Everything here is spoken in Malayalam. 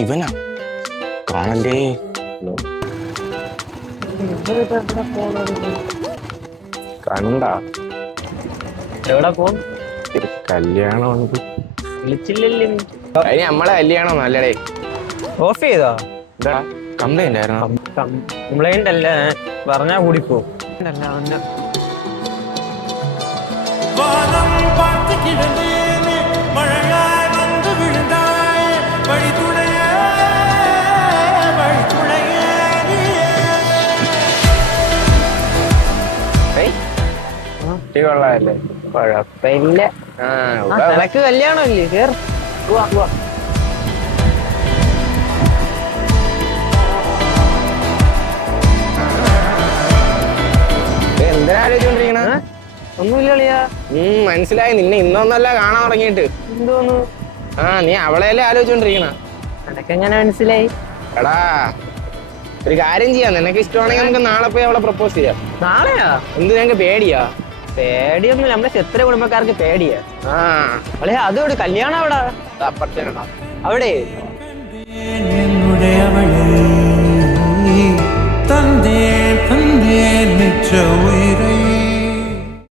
ഇവനാ കാണണ്ടേ. കണ്ട എവിടെ പോകും? കല്യാണം വിളിച്ചില്ലല്ലേ? അതിന് നമ്മളെ കല്യാണം നല്ലടേ. ഓഫ് ചെയ്തോ? എന്താ കംപ്ലൈന്റ് ആയിരുന്നോ? കംപ്ലൈന്റ് അല്ല, പറഞ്ഞാ കൂടിപ്പോ. കൊള്ളാല്ലേ? കുഴപ്പമില്ല. നിനക്ക് കല്യാണമല്ലേ? കേറ്. എന്തിനാ ആലോചിച്ചോണ്ടിരിക്കണ? ഒന്നുമില്ല കളിയാ. മനസ്സിലായി, നിന്നെ ഇന്നൊന്നല്ല കാണാൻ തുടങ്ങിയിട്ട്. എന്തോന്നു? നീ അവളെയല്ലേ ആലോചിച്ചോണ്ടിരിക്കണ? എനക്കെങ്ങനെ മനസ്സിലായി? എടാ ഒരു കാര്യം ചെയ്യാം, നിനക്ക് ഇഷ്ടമാണെങ്കിൽ നമുക്ക് നാളെ പോയി അവളെ പ്രപ്പോസ് ചെയ്യാം. നാളെയാ? എന്ത് ഞങ്ങൾക്ക് പേടിയാ? പേടിയൊന്നുമില്ല, നമ്മുടെ ശത്രു കുടുംബക്കാർക്ക് പേടിയാ. അളിയാ അതോട് കല്യാണം അവിടെ അപ്പുറത്തേടാ. അവിടെ തന്നേ തന്നേ നിശ്ചയ